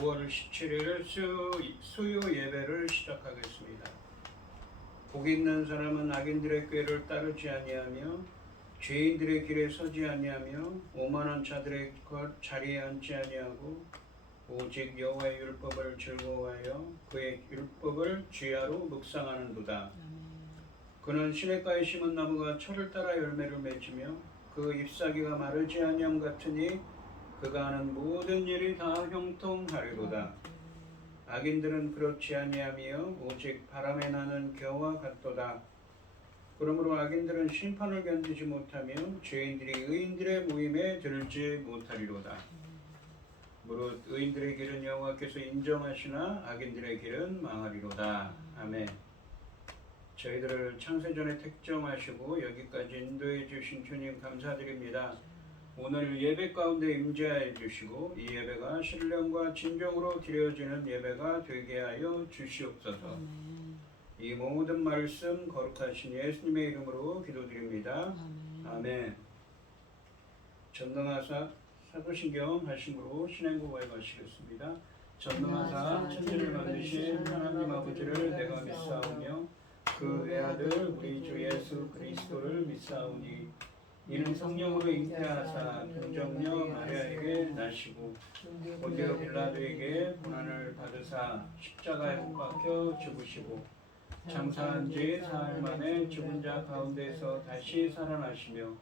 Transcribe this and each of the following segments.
9월 17일 수요 예배를 시작하겠습니다. 복 있는 사람은 악인들의 꾀를 따르지 아니하며 죄인들의 길에 서지 아니하며 오만한 자들의 자리에 앉지 아니하고 오직 여호와의 율법을 즐거워하여 그의 율법을 주야로 묵상하는도다. 그는 시냇가에 심은 나무가 철을 따라 열매를 맺으며 그 잎사귀가 마르지 아니함 같으니 그가 하는 모든 일이 다 형통하리로다. 악인들은 그렇지 아니하며 오직 바람에 나는 겨와 같도다. 그러므로 악인들은 심판을 견디지 못하며 죄인들이 의인들의 모임에 들지 못하리로다. 무릇 의인들의 길은 여호와께서 인정하시나 악인들의 길은 망하리로다. 아멘. 저희들을 창세전에 택정하시고 여기까지 인도해 주신 주님 감사드립니다. 오늘 예배 가운데 임재하여 주시고 이 예배가 신령과 진정으로 드려지는 예배가 되게 하여 주시옵소서. 이 모든 말씀 거룩하신 예수님의 이름으로 기도드립니다. 아멘. 전능하사 사도신경 하심으로 신행고에 가시겠습니다. 전능하사 천지를 만드신 하나님 아버지를 내가 믿사오며 그 외아들 우리 주 예수 그리스도를 믿사오니 이는 성령으로 잉태하사 동정녀 마리아에게 나시고 본디오 빌라도에게 고난을 받으사 십자가에 못 박혀 죽으시고 장사한 지 사흘 만에 죽은 자 가운데서 다시 살아나시며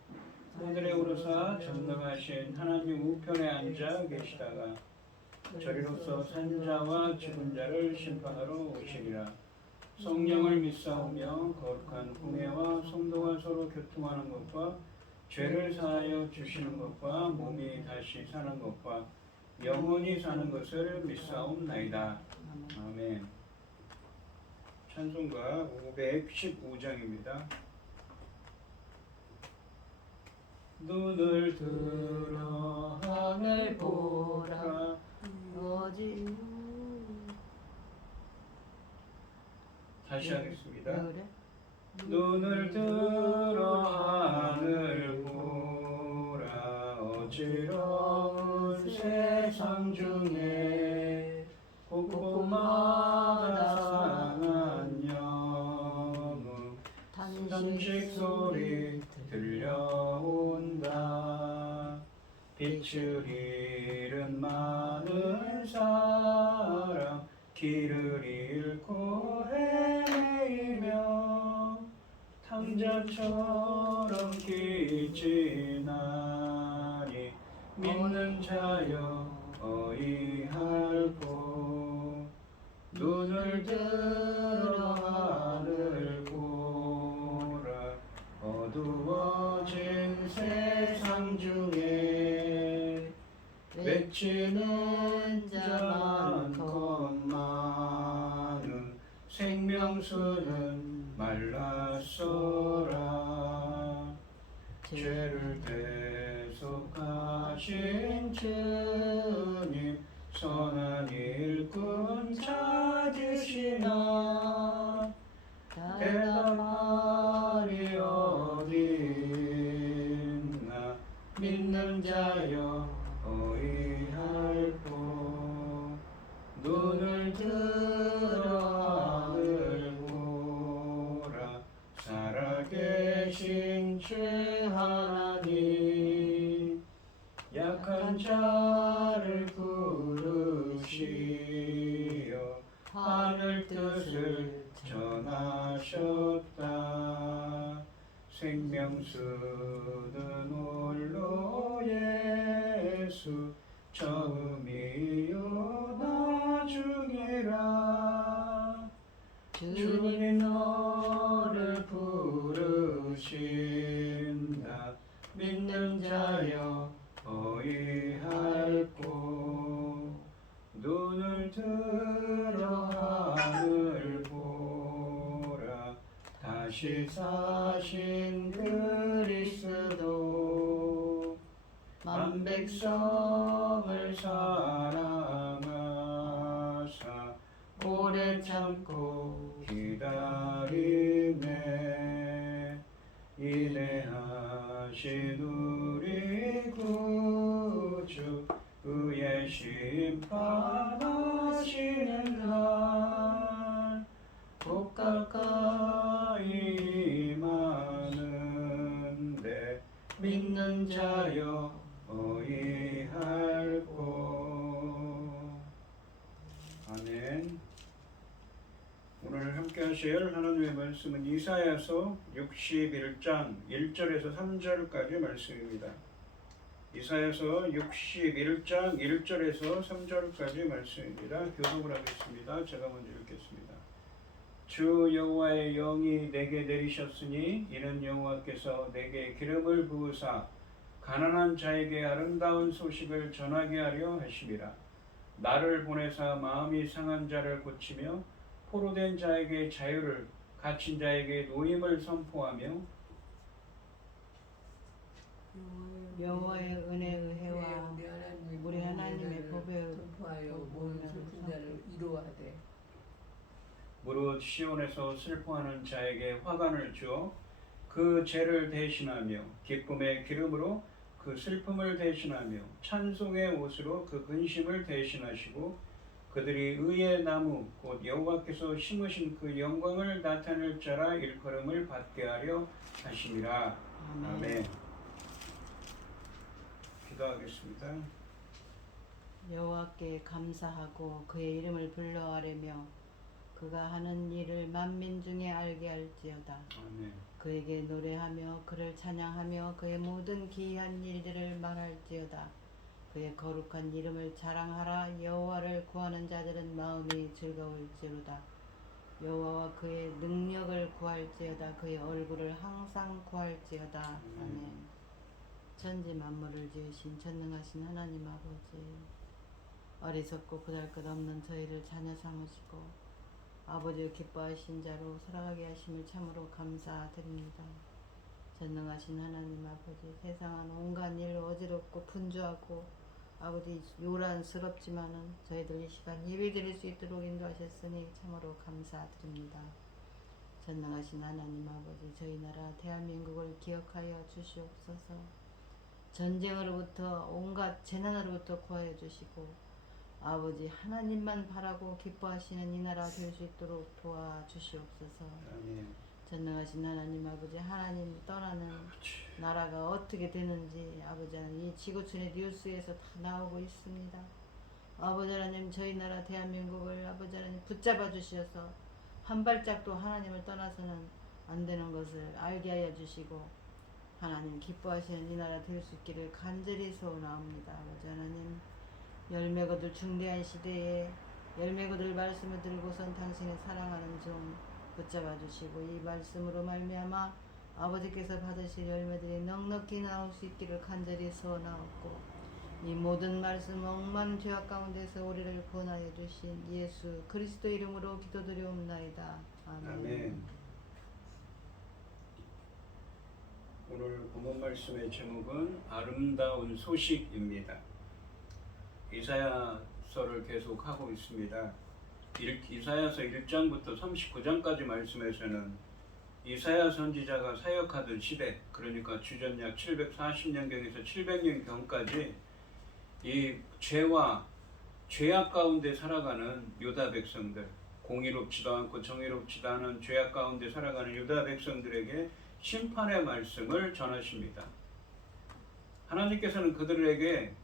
하늘에 오르사 전능하신 하나님 우편에 앉아 계시다가 저리로서 산 자와 죽은 자를 심판하러 오시리라. 성령을 믿사오며 거룩한 공예와 성도가 서로 교통하는 것과 죄를 사하여 주시는 것과 몸이 다시 사는 것과 영원히 사는 것을 믿사옵나이다. 아멘. 찬송가 515장입니다. 눈을 들어 하늘 보라 다시 하겠습니다. 눈을 들어 하늘 보라 어지러운 세상 중에 곳곳마다 상한 영웅 단식 소리 들려온다. 빛을 잃은 많은 사람 길을 잃고 헤매이며 탕자처럼 기진하니 믿는 자여 어이할꼬. 눈을 들어 하늘 보라 어두워진 세상 중에 외치는 자 많건만은 생명수는 말랐소라. 죄를 대속하신 주님 선한 일꾼 찾으시나 대답하리 어딨나 믿는 자여 어이할꼬. 눈을 들어 하늘 보라 살아계신 주 하나님 약한 자를 부르시어 하늘 뜻을 전하셨다. 생명수는 홀로 예수 처음이요 나중이라. 주님 너를 부르신다. 믿는 자여 어이할꼬. 눈을 들어 하늘 보라 다시 사신 그리스도 만 백성을 사랑하사 오래 참고 기다리네. 이대하신 우리 구주 의의 심판 어이할꼬. 아멘. 오늘 함께 하실 하나님의 말씀은 이사야서 61장 1절에서 3절까지 말씀입니다. 이사야서 61장 1절에서 3절까지 말씀입니다. 교독을 하겠습니다. 제가 먼저 읽겠습니다. 주 여호와의 영이 내게 내리셨으니 이는 여호와께서 내게 기름을 부으사 가난한 자에게 아름다운 소식을 전하게 하려 하심이라. 나를 보내사 마음이 상한 자를 고치며 포로된 자에게 자유를, 갇힌 자에게 노임을 선포하며 여호와의 은혜의 해와 우리 하나님의 법에 선포하여 모든 슬픈 자를 위로하되 무릇 시온에서 슬퍼하는 자에게 화관을 주어 그 죄를 대신하며 기쁨의 기름으로 그 슬픔을 대신하며 찬송의 옷으로 그 근심을 대신하시고 그들이 의의 나무 곧 여호와께서 심으신 그 영광을 나타낼 자라 일컬음을 받게 하려 하심이라. 아멘. 기도하겠습니다. 여호와께 감사하고 그의 이름을 불러아뢰며 그가 하는 일을 만민 중에 알게 할지어다. 아멘. 그에게 노래하며 그를 찬양하며 그의 모든 기이한 일들을 말할지어다. 그의 거룩한 이름을 자랑하라. 여호와를 구하는 자들은 마음이 즐거울지로다. 여호와와 그의 능력을 구할지어다. 그의 얼굴을 항상 구할지어다. 아멘. 천지 만물을 지으신 전능하신 하나님 아버지, 어리석고 보잘것없는 저희를 자녀 삼으시고 아버지의 기뻐하신 자로 살아가게 하심을 참으로 감사드립니다. 전능하신 하나님 아버지, 세상은 온갖 일로 어지럽고 분주하고 아버지 요란스럽지만은 저희들 이 시간 예배 드릴 수 있도록 인도하셨으니 참으로 감사드립니다. 전능하신 하나님 아버지, 저희 나라 대한민국을 기억하여 주시옵소서. 전쟁으로부터 온갖 재난으로부터 구하여 주시고 아버지 하나님만 바라고 기뻐하시는 이 나라 될 수 있도록 도와주시옵소서. 아멘. 전능하신 하나님 아버지, 하나님 떠나는 나라가 어떻게 되는지 아버지 하나님 이 지구촌의 뉴스에서 다 나오고 있습니다. 아버지 하나님, 저희 나라 대한민국을 아버지 하나님 붙잡아 주셔서 한 발짝도 하나님을 떠나서는 안 되는 것을 알게 하여 주시고 하나님 기뻐하시는 이 나라 될 수 있기를 간절히 소원합니다. 아버지 하나님, 열매 거둘 중대한 시대에 열매 거둘 말씀을 들고선 당신의 사랑하는 종 붙잡아 주시고 이 말씀으로 말미암아 아버지께서 받으실 열매들이 넉넉히 나올 수 있기를 간절히 소원하옵고 이 모든 말씀 억만 죄악 가운데서 우리를 구원하여 주신 예수 그리스도 이름으로 기도드리옵나이다. 아멘. 아멘. 오늘 본문 말씀의 제목은 아름다운 소식입니다. 이사야서를 계속 하고 있습니다. 이사야서 1장부터 39장까지 말씀에서는 이사야 선지자가 사역하던 시대, 그러니까 주전 약 740년경에서 700년경까지 이 죄와 죄악 가운데 살아가는 유다 백성들, 공의롭지도 않고 정의롭지도 않은 죄악 가운데 살아가는 유다 백성들에게 심판의 말씀을 전하십니다. 하나님께서는 그들에게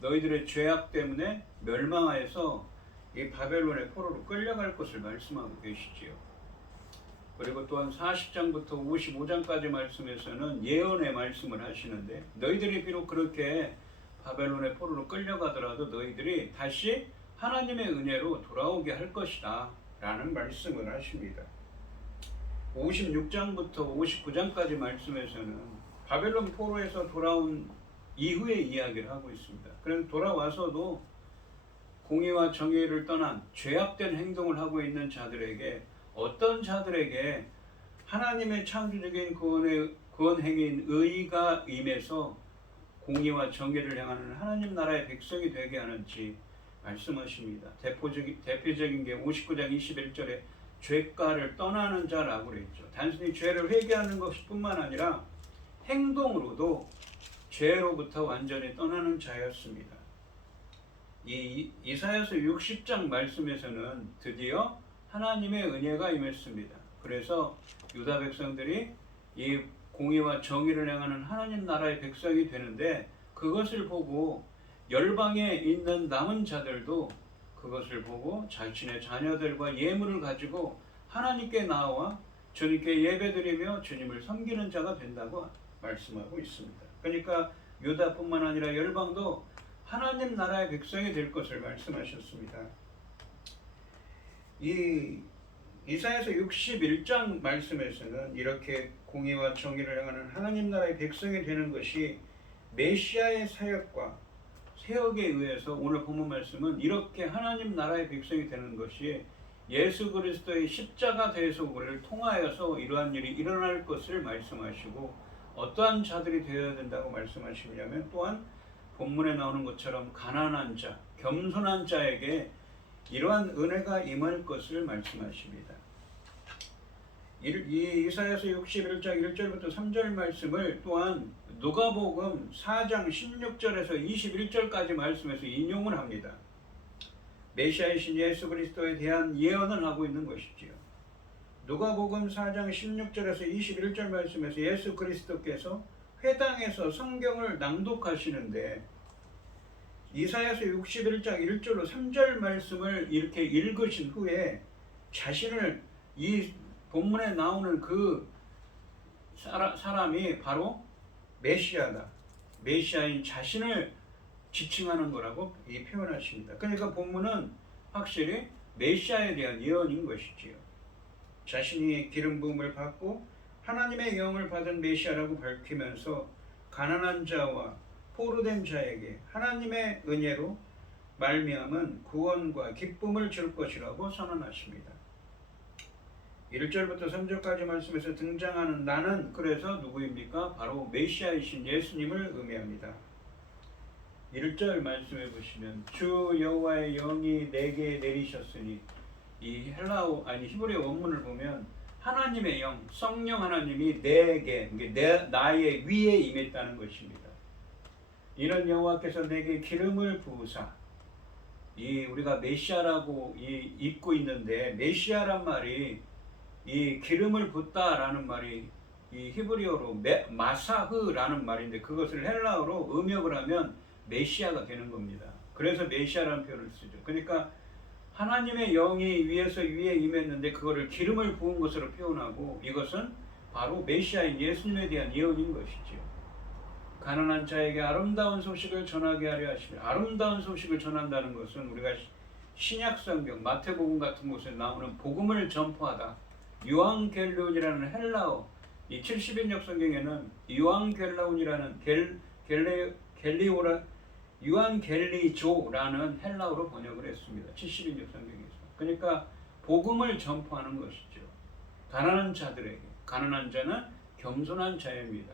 너희들의 죄악 때문에 멸망하여서 이 바벨론의 포로로 끌려갈 것을 말씀하고 계시지요. 그리고 또한 40장부터 55장까지 말씀에서는 예언의 말씀을 하시는데 너희들이 비록 그렇게 바벨론의 포로로 끌려가더라도 너희들이 다시 하나님의 은혜로 돌아오게 할 것이다 라는 말씀을 하십니다. 56장부터 59장까지 말씀에서는 바벨론 포로에서 돌아온 이후의 이야기를 하고 있습니다. 그래서 돌아와서도 공의와 정의를 떠난 죄악된 행동을 하고 있는 자들에게, 어떤 자들에게 하나님의 창조적인 구원 행위인 의가 임해서 공의와 정의를 향하는 하나님 나라의 백성이 되게 하는지 말씀하십니다. 대표적인 게 59장 21절에 죄가를 떠나는 자라고 그랬죠. 단순히 죄를 회개하는 것뿐만 아니라 행동으로도 죄로부터 완전히 떠나는 자였습니다. 이 이사야서 60장 말씀에서는 드디어 하나님의 은혜가 임했습니다. 그래서 유다 백성들이 이 공의와 정의를 행하는 하나님 나라의 백성이 되는데 그것을 보고 열방에 있는 남은 자들도 그것을 보고 자신의 자녀들과 예물을 가지고 하나님께 나와 주님께 예배드리며 주님을 섬기는 자가 된다고 말씀하고 있습니다. 그러니까 유다뿐만 아니라 열방도 하나님 나라의 백성이 될 것을 말씀하셨습니다. 이 이사야서 61장 말씀에서는 이렇게 공의와 정의를 행하는 하나님 나라의 백성이 되는 것이 메시아의 사역과 세역에 의해서 오늘 본문 말씀은 이렇게 하나님 나라의 백성이 되는 것이 예수 그리스도의 십자가 대속을 통하여서 이러한 일이 일어날 것을 말씀하시고 어떠한 자들이 되어야 된다고 말씀하시냐면 또한 본문에 나오는 것처럼 가난한 자, 겸손한 자에게 이러한 은혜가 임할 것을 말씀하십니다. 이 이사야서 61장 1절부터 3절 말씀을 또한 누가복음 4장 16절에서 21절까지 말씀에서 인용을 합니다. 메시아이신 예수 그리스도에 대한 예언을 하고 있는 것이지요. 누가복음 4장 16절에서 21절 말씀에서 예수 그리스도께서 회당에서 성경을 낭독하시는데 이사야서 61장 1절로 3절 말씀을 이렇게 읽으신 후에 자신을 이 본문에 나오는 그 사람이 바로 메시아다. 메시아인 자신을 지칭하는 거라고 표현하십니다. 그러니까 본문은 확실히 메시아에 대한 예언인 것이지요. 자신이 기름 부음을 받고 하나님의 영을 받은 메시아라고 밝히면서 가난한 자와 포로된 자에게 하나님의 은혜로 말미암은 구원과 기쁨을 줄 것이라고 선언하십니다. 1절부터 3절까지 말씀에서 등장하는 나는 그래서 누구입니까? 바로 메시아이신 예수님을 의미합니다. 1절 말씀해 보시면 주 여호와의 영이 내게 내리셨으니 이 히브리 원문을 보면 하나님의 영, 성령 하나님이 내게 나의 위에 임했다는 것입니다. 이는 여호와께서 내게 기름을 부으사 우리가 메시아라고 읽고 있는데 메시아란 말이 이 기름을 붓다라는 말이 이 히브리어로 마사흐라는 말인데 그것을 헬라어로 음역을 하면 메시아가 되는 겁니다. 그래서 메시아라는 표현을 쓰죠. 그러니까 하나님의 영이 위에서 위에 임했는데 그거를 기름을 부은 것으로 표현하고 이것은 바로 메시아인 예수님에 대한 예언인 것이죠. 가난한 자에게 아름다운 소식을 전하게 하려 하시며 아름다운 소식을 전한다는 것은 우리가 신약 성경 마태복음 같은 곳에 나오는 복음을 전파하다. 유앙겔리온이라는 헬라어 이 70인역 성경에는 유앙겔라온이라는 유앙겔리조라는 헬라어로 번역을 했습니다. 70인역 성경에서. 그러니까 복음을 전파하는 것이죠. 가난한 자들에게. 가난한 자는 겸손한 자입니다.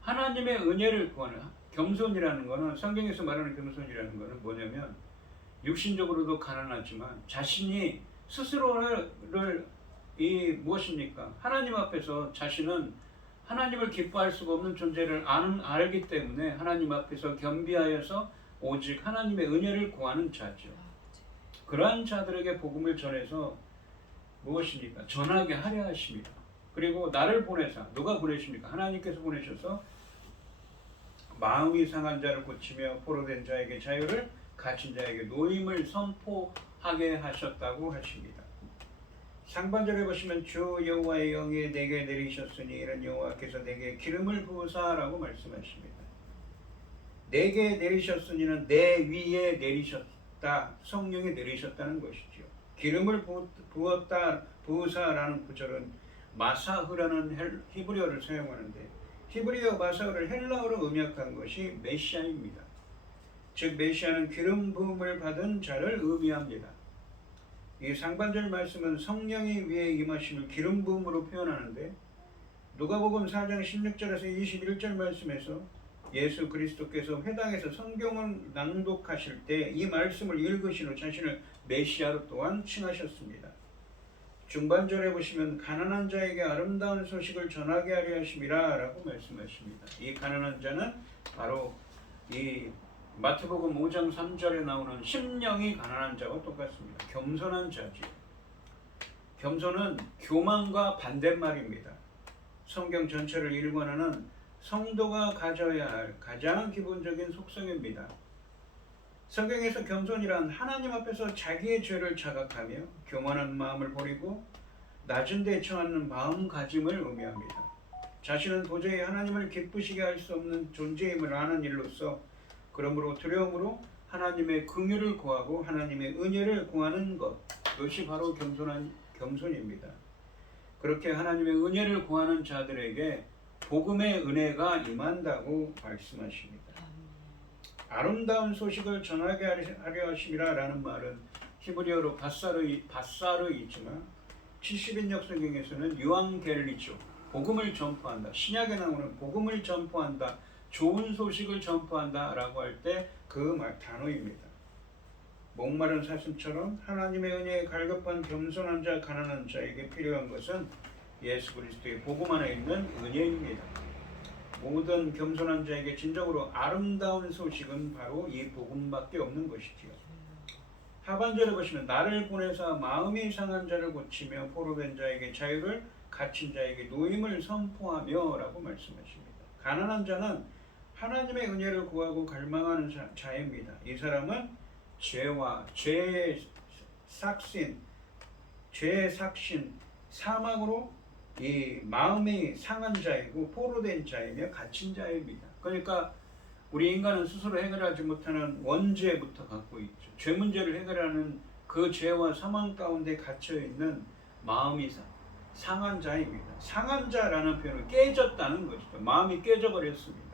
하나님의 은혜를 구하는 겸손이라는 것은 성경에서 말하는 겸손이라는 것은 뭐냐면 육신적으로도 가난하지만 자신이 스스로를 무엇입니까? 하나님 앞에서 자신은 하나님을 기뻐할 수가 없는 존재를 알기 때문에 하나님 앞에서 겸비하여서 오직 하나님의 은혜를 구하는 자죠. 그러한 자들에게 복음을 전해서 무엇입니까? 전하게 하려 하십니다. 그리고 나를 보내사 누가 보내십니까? 하나님께서 보내셔서 마음이 상한 자를 고치며 포로된 자에게 자유를 갇힌 자에게 노임을 선포하게 하셨다고 하십니다. 상반절에 보시면 주 여호와의 영이 내게 내리셨으니 이는 여호와께서 내게 기름을 부으사라고 말씀하십니다. 내게 내리셨으니는 내 위에 내리셨다. 성령이 내리셨다는 것이죠. 기름을 부으사라는 구절은 마사흐라는 히브리어를 사용하는데 히브리어 마사흐를 헬라어로 음역한 것이 메시아입니다. 즉 메시아는 기름 부음을 받은 자를 의미합니다. 이 상반절 말씀은 성령이 위에 임하심을 기름 부음으로 표현하는데 누가복음 4장 16절에서 21절 말씀에서 예수 그리스도께서 회당에서 성경을 낭독하실 때 이 말씀을 읽으신 후 자신을 메시아로 또한 칭하셨습니다. 중반절에 보시면 가난한 자에게 아름다운 소식을 전하게 하려 하심이라 라고 말씀하십니다. 이 가난한 자는 바로 이 마태복음 5장 3절에 나오는 심령이 가난한 자와 똑같습니다. 겸손한 자지요. 겸손은 교만과 반대말입니다. 성경 전체를 일관하는 성도가 가져야 할 가장 기본적인 속성입니다. 성경에서 겸손이란 하나님 앞에서 자기의 죄를 자각하며 교만한 마음을 버리고 낮은 데 처하는 마음가짐을 의미합니다. 자신은 도저히 하나님을 기쁘시게 할 수 없는 존재임을 아는 일로서 그러므로 두려움으로 하나님의 긍휼을 구하고 하나님의 은혜를 구하는 것, 이것이 바로 겸손입니다. 그렇게 하나님의 은혜를 구하는 자들에게 복음의 은혜가 임한다고 말씀하십니다. 아름다운 소식을 전하게 하려 하심이라 라는 말은 히브리어로 바사르이지만 70인역 성경에서는 유앙겔리죠, 복음을 전파한다, 신약에 나오는 복음을 전파한다, 좋은 소식을 전파한다 라고 할 때 그 단어입니다. 목마른 사슴처럼 하나님의 은혜에 갈급한 겸손한 자, 가난한 자에게 필요한 것은 예수 그리스도의 복음 안에 있는 은혜입니다. 모든 겸손한 자에게 진정으로 아름다운 소식은 바로 이 복음밖에 없는 것이지요. 하반절에 보시면 나를 보내사 마음이 상한 자를 고치며 포로된 자에게 자유를, 갇힌 자에게 노임을 선포하며 라고 말씀하십니다. 가난한 자는 하나님의 은혜를 구하고 갈망하는 자입니다. 이 사람은 죄와 죄의 삭신, 사망으로 이 마음이 상한 자이고 포로된 자이며 갇힌 자입니다. 그러니까 우리 인간은 스스로 해결하지 못하는 원죄부터 갖고 있죠. 죄 문제를 해결하는 그 죄와 사망 가운데 갇혀 있는 마음이 상한 자입니다. 상한 자라는 표현은 깨졌다는 것이죠. 마음이 깨져버렸습니다.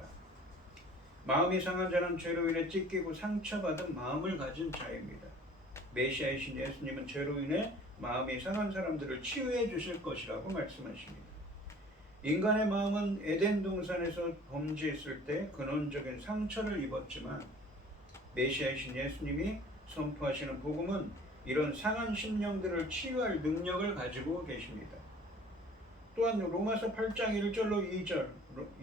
마음이 상한 자는 죄로 인해 찢기고 상처받은 마음을 가진 자입니다. 메시아이신 예수님은 죄로 인해 마음이 상한 사람들을 치유해 주실 것이라고 말씀하십니다. 인간의 마음은 에덴 동산에서 범죄했을 때 근원적인 상처를 입었지만 메시아이신 예수님이 선포하시는 복음은 이런 상한 심령들을 치유할 능력을 가지고 계십니다. 또한 로마서 8장 1절로 2절,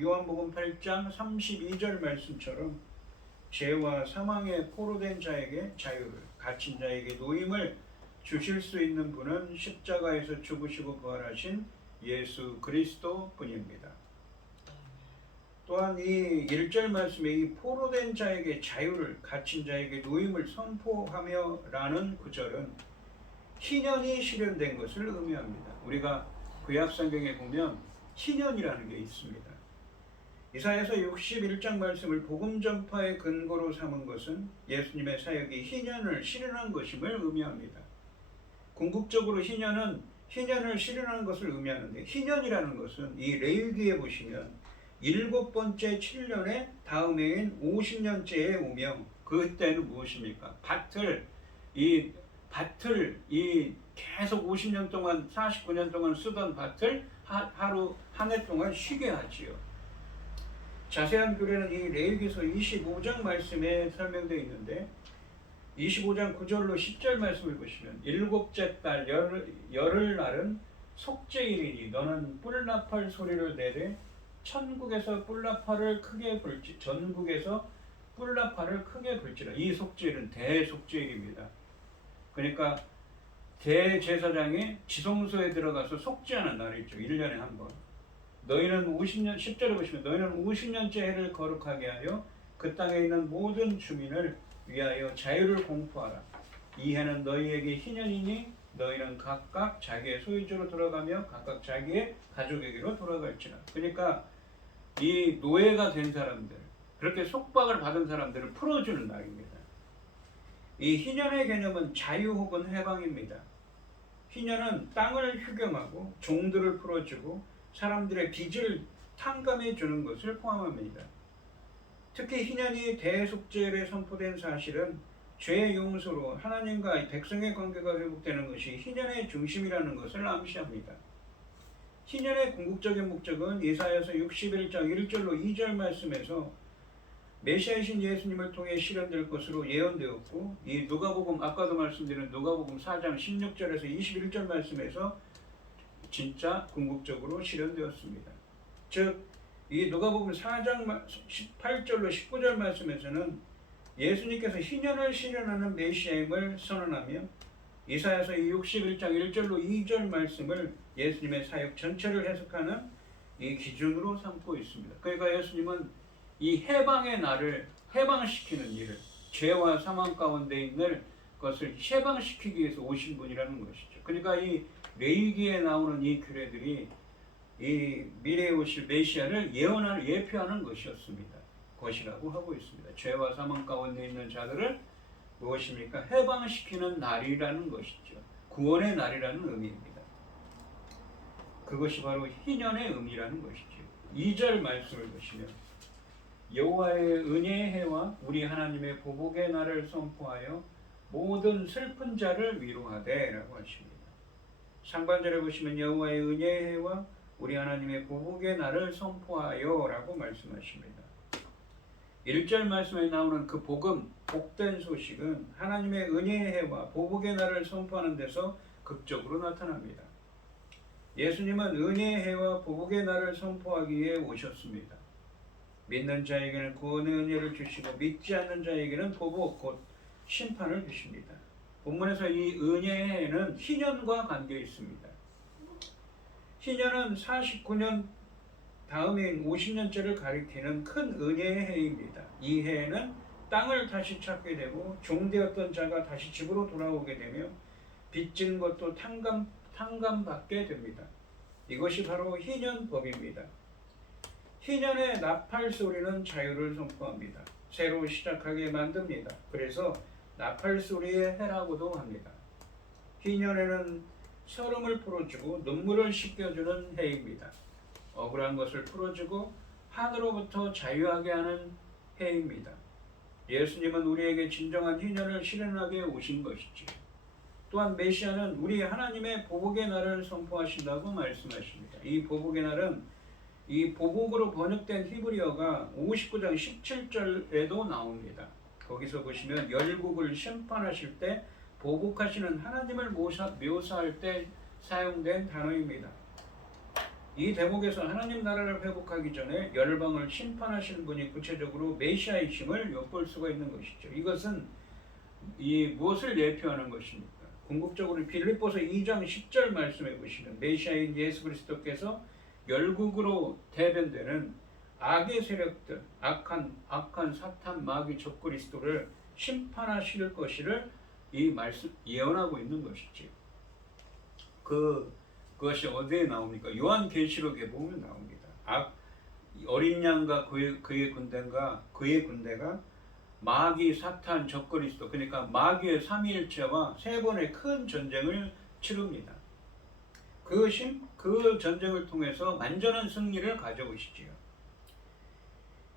요한복음 8장 32절 말씀처럼 죄와 사망에 포로된 자에게 자유를, 갇힌 자에게 노임을 주실 수 있는 분은 십자가에서 죽으시고 부활하신 예수 그리스도 뿐입니다. 또한 이 1절 말씀에 이 포로된 자에게 자유를, 갇힌 자에게 노임을 선포하며 라는 구절은 희년이 실현된 것을 의미합니다. 우리가 구약 성경에 보면 희년이라는 게 있습니다. 이사야서 61장 말씀을 복음 전파의 근거로 삼은 것은 예수님의 사역이 희년을 실현한 것임을 의미합니다. 궁극적으로 희년을 실현하는 것을 의미하는데, 희년이라는 것은 이 레위기에 보시면 7번째 7년의 다음 해인 50년째에 오며, 그때는 무엇입니까? 밭을 계속 50년 동안 49년 동안 쓰던 밭을 하루 한 해 동안 쉬게 하지요. 자세한 규례는 이 레위기서 25장 말씀에 설명되어 있는데 25장 9절로 10절 말씀을 보시면 일곱째 달 열흘날은 속죄일이니 너는 뿔나팔 소리를 내되 전국에서 뿔나팔을 크게 불지라. 이 속죄일은 대속죄일입니다. 그러니까 대제사장이 지성소에 들어가서 속죄하는 날이 있죠. 1년에 한 번. 너희는 10절에 보시면 너희는 50년째 해를 거룩하게 하여 그 땅에 있는 모든 주민을 위하여 자유를 공포하라. 이 해는 너희에게 희년이니 너희는 각각 자기의 소유주로 돌아가며 각각 자기의 가족에게로 돌아갈지라. 그러니까 이 노예가 된 사람들, 그렇게 속박을 받은 사람들을 풀어주는 날입니다. 이 희년의 개념은 자유 혹은 해방입니다. 희년은 땅을 휴경하고 종들을 풀어주고 사람들의 빚을 탕감해 주는 것을 포함합니다. 특히 희년이 대속죄일에 선포된 사실은 죄의 용서로 하나님과 백성의 관계가 회복되는 것이 희년의 중심이라는 것을 암시합니다. 희년의 궁극적인 목적은 이사야서 61장 1절로 2절 말씀에서 메시아이신 예수님을 통해 실현될 것으로 예언되었고, 이 누가복음, 아까도 말씀드린 누가복음 4장 16절에서 21절 말씀에서 진짜 궁극적으로 실현되었습니다. 즉, 이 누가복음 4장 18절로 19절 말씀에서는 예수님께서 희년을 실현하는 메시아임을 선언하며, 이사야서 61장 1절로 2절 말씀을 예수님의 사역 전체를 해석하는 이 기준으로 삼고 있습니다. 그러니까 예수님은 이 해방의 날을 해방시키는 일을, 죄와 사망 가운데 있는 것을 해방시키기 위해서 오신 분이라는 것이죠. 그러니까 이 레위기에 나오는 이 규례들이 이 미래에 오실 메시아를 예표하는 것이라고 하고 있습니다. 죄와 사망 가운데 있는 자들을 무엇입니까? 해방시키는 날이라는 것이죠. 구원의 날이라는 의미입니다. 그것이 바로 희년의 의미라는 것이죠. 2절 말씀을 보시면 여호와의 은혜의 해와 우리 하나님의 보복의 날을 선포하여 모든 슬픈 자를 위로하되 라고 하십니다. 상반절에 보시면 여호와의 은혜의 해와 우리 하나님의 보복의 날을 선포하여 라고 말씀하십니다. 1절 말씀에 나오는 그 복된 소식은 하나님의 은혜의 해와 보복의 날을 선포하는 데서 극적으로 나타납니다. 예수님은 은혜의 해와 보복의 날을 선포하기 위해 오셨습니다. 믿는 자에게는 구원의 은혜를 주시고 믿지 않는 자에게는 보복 곧 심판을 주십니다. 본문에서 이 은혜의 해는 희년과 관계 있습니다. 희년은 49년 다음인 50년째를 가리키는 큰 은혜의 해입니다. 이 해에는 땅을 다시 찾게 되고 종되었던 자가 다시 집으로 돌아오게 되며 빚진 것도 탕감받게 됩니다. 이것이 바로 희년법입니다. 희년의 나팔 소리는 자유를 선포합니다. 새로 시작하게 만듭니다. 그래서 나팔 소리의 해라고도 합니다. 희년에는 서름을 풀어주고 눈물을 씻겨주는 해입니다. 억울한 것을 풀어주고 한으로부터 자유하게 하는 해입니다. 예수님은 우리에게 진정한 희년을 실현하게 오신 것이지요. 또한 메시아는 우리 하나님의 보복의 날을 선포하신다고 말씀하십니다. 이 보복의 날은 이 보복으로 번역된 히브리어가 59장 17절에도 나옵니다. 거기서 보시면 열국을 심판하실 때 보복하시는 하나님을 묘사할 때 사용된 단어입니다. 이 대목에서 하나님 나라를 회복하기 전에 열방을 심판하시는 분이 구체적으로 메시아이심을 엿볼 수가 있는 것이죠. 이것은 이 무엇을 예표하는 것입니까? 궁극적으로 빌립보서 2장 10절 말씀해 보시면 메시아인 예수 그리스도께서 열국으로 대변되는 악의 세력들, 악한 사탄 마귀 적그리스도를 심판하실 것을 이 말씀 예언하고 있는 것이지요. 그것이 어디에 나옵니까? 요한계시록에 보면 나옵니다. 어린 양과 그의 군대가 마귀 사탄 적그리스도, 그러니까 마귀의 삼위일체와 세 번의 큰 전쟁을 치릅니다. 그 전쟁을 통해서 완전한 승리를 가져오시지요.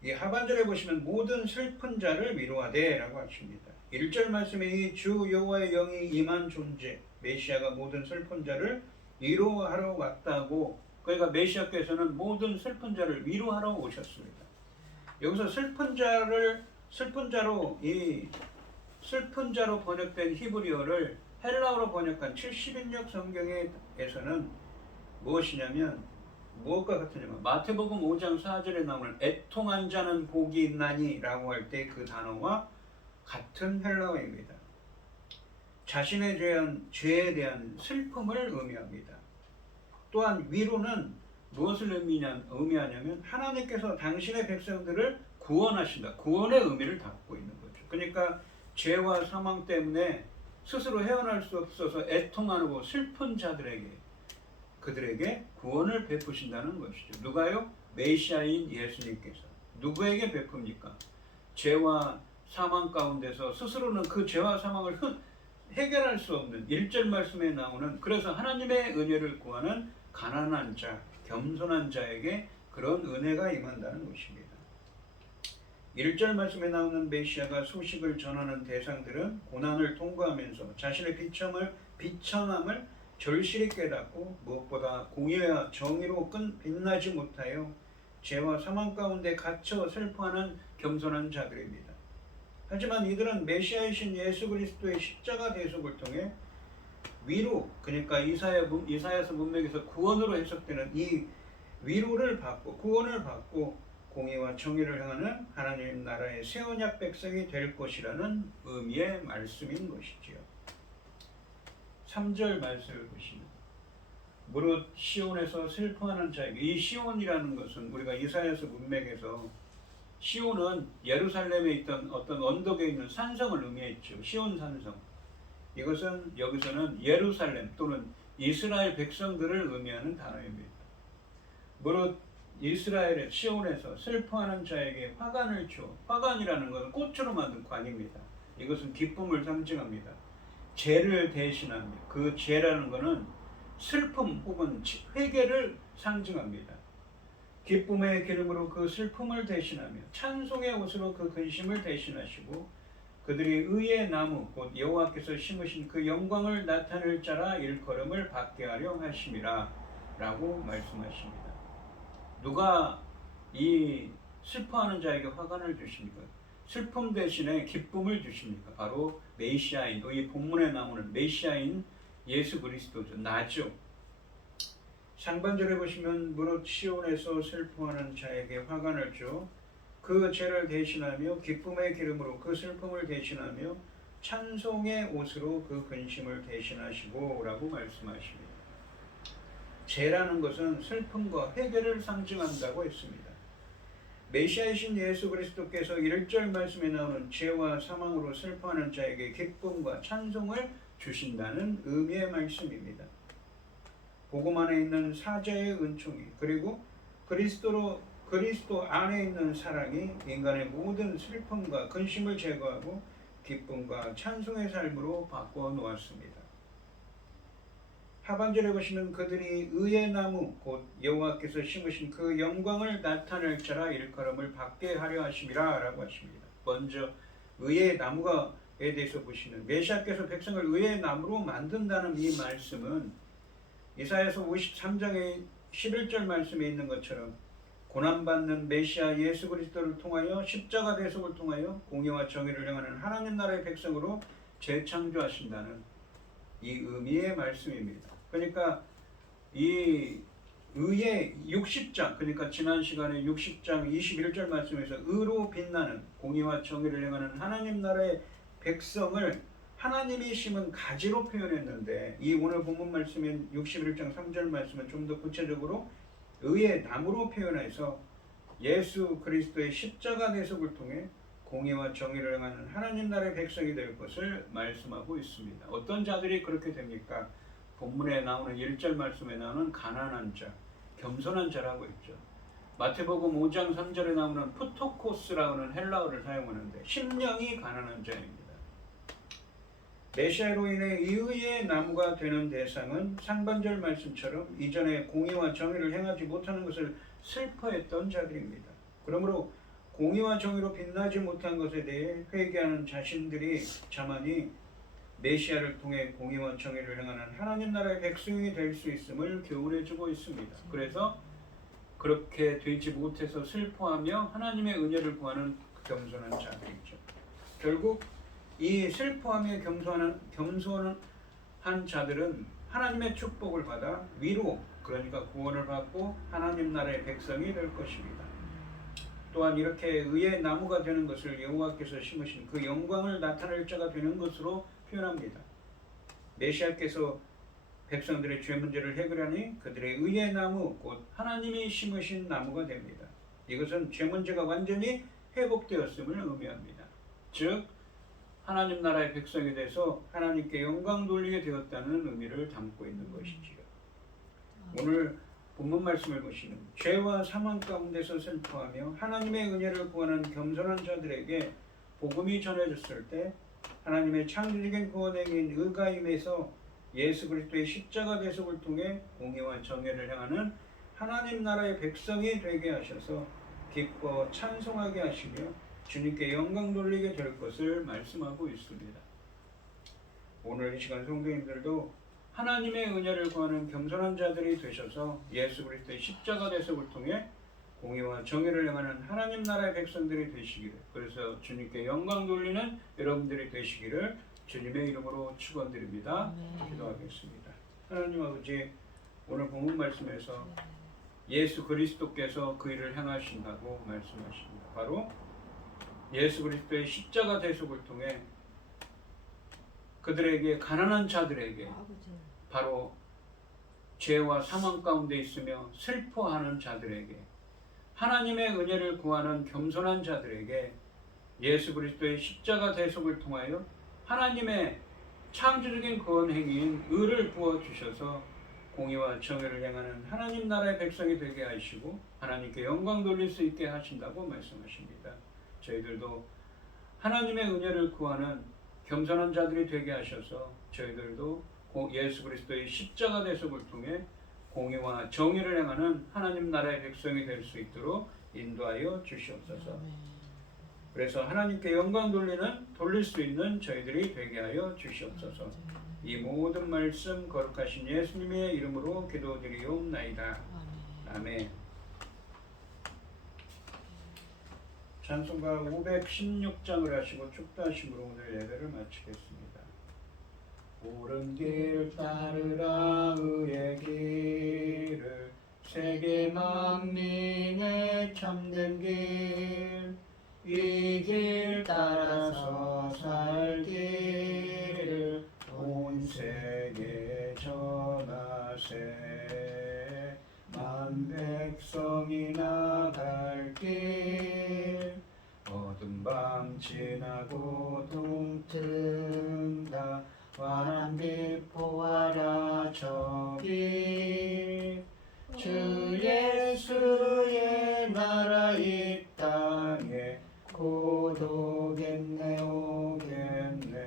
이 하반절에 보시면 모든 슬픈 자를 위로하되 라고 하십니다. 1절 말씀에 이 주 여호와의 영이 임한 존재, 메시아가 모든 슬픈 자를 위로하러 왔다고, 그러니까 메시아께서는 모든 슬픈 자를 위로하러 오셨습니다. 여기서 슬픈 자로 번역된 히브리어를 헬라어로 번역한 70인역 성경에서는 무엇이냐면 무엇과 같으냐면 마태복음 5장 4절에 나오는 애통한 자는 복이 있나니 라고 할 때 그 단어와 같은 헬라어입니다. 자신의 죄에 대한 슬픔을 의미합니다. 또한 위로는 무엇을 의미하냐면 하나님께서 당신의 백성들을 구원하신다. 구원의 의미를 담고 있는 거죠. 그러니까 죄와 사망 때문에 스스로 헤어날 수 없어서 애통하고 슬픈 그들에게 구원을 베푸신다는 것이죠. 누가요? 메시아인 예수님께서. 누구에게 베풉니까? 죄와 사망 가운데서 스스로는 그 죄와 사망을 해결할 수 없는 1절 말씀에 나오는, 그래서 하나님의 은혜를 구하는 가난한 자, 겸손한 자에게 그런 은혜가 임한다는 것입니다. 1절 말씀에 나오는 메시아가 소식을 전하는 대상들은 고난을 통과하면서 자신의 비천함을 절실히 깨닫고 무엇보다 공의와 정의로 빛나지 못하여 죄와 사망 가운데 갇혀 슬퍼하는 겸손한 자들입니다. 하지만 이들은 메시아이신 예수 그리스도의 십자가 대속을 통해 위로, 그러니까 이사야서 문맥에서 구원으로 해석되는 이 위로를 받고 구원을 받고 공의와 정의를 향하는 하나님 나라의 새 언약 백성이 될 것이라는 의미의 말씀인 것이지요. 3절 말씀을 보시면 무릇 시온에서 슬퍼하는 자에게, 이 시온이라는 것은 우리가 이사야서 문맥에서 시온은 예루살렘에 있던 어떤 언덕에 있는 산성을 의미했죠. 시온 산성. 이것은 여기서는 예루살렘 또는 이스라엘 백성들을 의미하는 단어입니다. 무릇 이스라엘의 시온에서 슬퍼하는 자에게 화관을 줘. 화관이라는 것은 꽃으로 만든 관입니다. 이것은 기쁨을 상징합니다. 죄를 대신하며, 그 죄라는 것은 슬픔 혹은 회개를 상징합니다. 기쁨의 기름으로 그 슬픔을 대신하며 찬송의 옷으로 그 근심을 대신하시고 그들이 의의 나무 곧 여호와께서 심으신 그 영광을 나타낼 자라 일컬음을 받게 하려 하심이라 라고 말씀하십니다. 누가 이 슬퍼하는 자에게 화관을 주십니까? 슬픔 대신에 기쁨을 주십니까? 바로 메시아인, 이 본문에 나오는 메시아인 예수 그리스도죠. 나죠. 상반절에 보시면 무릇 시온에서 슬퍼하는 자에게 화관을 줘 그 죄를 대신하며 기쁨의 기름으로 그 슬픔을 대신하며 찬송의 옷으로 그 근심을 대신하시고 라고 말씀하십니다. 죄라는 것은 슬픔과 회개를 상징한다고 했습니다. 메시아이신 예수 그리스도께서 1절 말씀에 나오는 죄와 사망으로 슬퍼하는 자에게 기쁨과 찬송을 주신다는 의미의 말씀입니다. 복음 안에 있는 사자의 은총이 그리고 그리스도 안에 있는 사랑이 인간의 모든 슬픔과 근심을 제거하고 기쁨과 찬송의 삶으로 바꿔 놓았습니다. 하반절에 보시면 그들이 의의 나무 곧 여호와께서 심으신 그 영광을 나타낼 자라 일컬음을 받게 하려 하심이라 라고 하십니다. 먼저 의의 나무가에 대해서 보시면 메시아께서 백성을 의의 나무로 만든다는 이 말씀은 이사야서 53장의 11절 말씀에 있는 것처럼 고난받는 메시아 예수 그리스도를 통하여 십자가 대속을 통하여 공의와 정의를 행하는 하나님 나라의 백성으로 재창조하신다는 이 의미의 말씀입니다. 그러니까 이 의의 60장, 그러니까 지난 시간에 60장 21절 말씀에서 의로 빛나는 공의와 정의를 행하는 하나님 나라의 백성을 하나님이 심은 가지로 표현했는데 이 오늘 본문 말씀인 61장 3절 말씀은 좀 더 구체적으로 의의 나무로 표현해서 예수 그리스도의 십자가 대속을 통해 공의와 정의를 행하는 하나님 나라의 백성이 될 것을 말씀하고 있습니다. 어떤 자들이 그렇게 됩니까? 본문에 나오는 1절 말씀에 나오는 가난한 자, 겸손한 자라고 있죠. 마태복음 5장 3절에 나오는 푸토코스라는 헬라어를 사용하는데 심령이 가난한 자입니다. 메시아로 인해 의의 나무가 되는 대상은 상반절 말씀처럼 이전에 공의와 정의를 행하지 못하는 것을 슬퍼했던 자들입니다. 그러므로 공의와 정의로 빛나지 못한 것에 대해 회개하는 자신들이 자만이 메시아를 통해 공의와 정의를 행하는 하나님 나라의 백성이 될 수 있음을 교훈해주고 있습니다. 그래서 그렇게 되지 못해서 슬퍼하며 하나님의 은혜를 구하는 겸손한 자들이죠. 결국 이 슬퍼하며 겸손한 자들은 하나님의 축복을 받아 위로, 그러니까 구원을 받고 하나님 나라의 백성이 될 것입니다. 또한 이렇게 의의 나무가 되는 것을 여호와께서 심으신 그 영광을 나타낼 자가 되는 것으로 표현합니다. 메시아께서 백성들의 죄 문제를 해결하니 그들의 의의 나무 곧 하나님이 심으신 나무가 됩니다. 이것은 죄 문제가 완전히 회복되었음을 의미합니다. 즉 하나님 나라의 백성이 돼서 하나님께 영광 돌리게 되었다는 의미를 담고 있는 것이지요. 오늘 본문 말씀을 보시면 죄와 사망 가운데서 슬퍼하며 하나님의 은혜를 구하는 겸손한 자들에게 복음이 전해졌을 때 하나님의 창조적인 구원에 있는 의가임에서 예수 그리스도의 십자가 대속을 통해 공의와 정의를 행하는 하나님 나라의 백성이 되게 하셔서 기뻐 찬송하게 하시며 주님께 영광 돌리게 될 것을 말씀하고 있습니다. 오늘 이 시간 성도님들도 하나님의 은혜를 구하는 겸손한 자들이 되셔서 예수 그리스도의 십자가 대속을 통해 공의와 정의를 행하는 하나님 나라의 백성들이 되시기를, 그래서 주님께 영광 돌리는 여러분들이 되시기를 주님의 이름으로 축원드립니다. 기도하겠습니다. 하나님 아버지, 오늘 본문 말씀에서 예수 그리스도께서 그 일을 행하신다고 말씀하십니다. 바로 예수 그리스도의 십자가 대속을 통해 그들에게, 가난한 자들에게 바로 죄와 사망 가운데 있으며 슬퍼하는 자들에게, 하나님의 은혜를 구하는 겸손한 자들에게 예수 그리스도의 십자가 대속을 통하여 하나님의 창조적인 구원 행위인 의를 부어 주셔서 공의와 정의를 행하는 하나님 나라의 백성이 되게 하시고 하나님께 영광 돌릴 수 있게 하신다고 말씀하십니다. 저희들도 하나님의 은혜를 구하는 겸손한 자들이 되게 하셔서 저희들도 예수 그리스도의 십자가 대속을 통해 공의와 정의를 행하는 하나님 나라의 백성이 될 수 있도록 인도하여 주시옵소서. 그래서 하나님께 영광 돌릴 수 있는 저희들이 되게 하여 주시옵소서. 이 모든 말씀 거룩하신 예수님의 이름으로 기도드리옵나이다. 아멘. 찬송가 516장을 하시고 축도하심으로 오늘 예배를 마치겠습니다. 옳은 길 따르라 의의 길을, 세계 만민의 참된 길, 이 길 따라서 살기를 온 세계 전하세. 만 백성이 나갈 길, 어둠 밤 지나고 동튼다. 환한 빛 보아라 저 길, 주 예수의 나라 이 땅에 곧 오겠네 오겠네.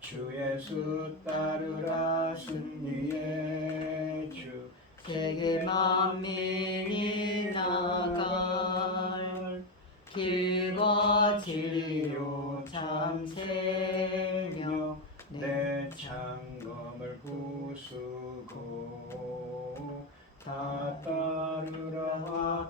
주 예수 따르라 승리의 주, 세계 만민이 나갈 길과 진리요 참 생명, 내 창검을 부수고 다 따르라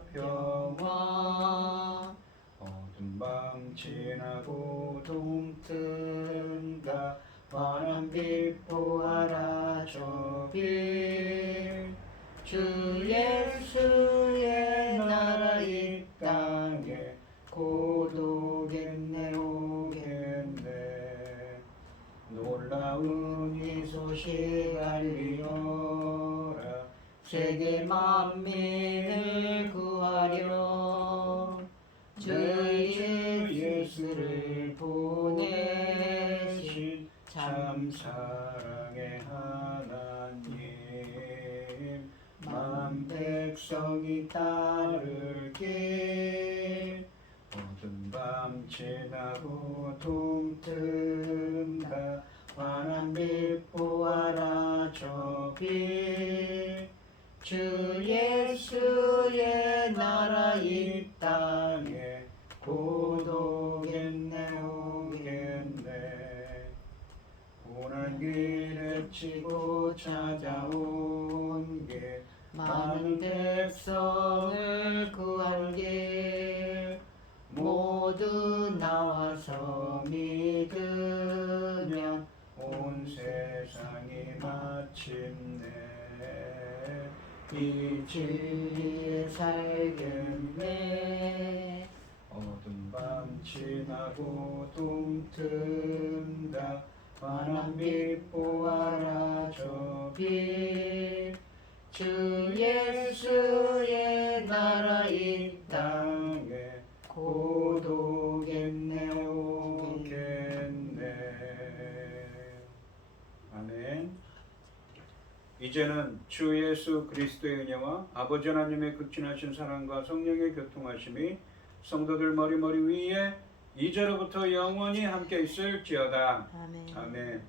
화평화. 어둠 밤 지나고 동튼다. 환한 빛 보아라 저 빛, 주 예수의 나라 이 땅에 곧 오겠네 오겠네. 놀라운 이 소식 알리어라. 세계 만민을 구하려 저희 주 예수를 보내신 참 사랑의 하나님. 만 백성이 따를 길, 어둠 밤 지나고 동튼다. 환한 빛 보아라 저 빛, 주 예수의 나라 이 땅에 곧 오겠네 오겠네. 고난 길에 치고 찾아온 게 많은 백성을 구할 길, 모두 나와서 믿으면 온 세상이 마침내 이 진리에 살겠네. 어둠 밤 지나고 동튼다. 환한 빛 보아라 저 빛, 주 예수의 나라 이 땅에 곧 오겠네 오겠네. 아멘. 이제는 주 예수 그리스도의 은혜와 아버지 하나님의 극진하신 사랑과 성령의 교통하심이 성도들 머리 위에 이제로부터 영원히 함께 있을지어다. 아멘. 아멘.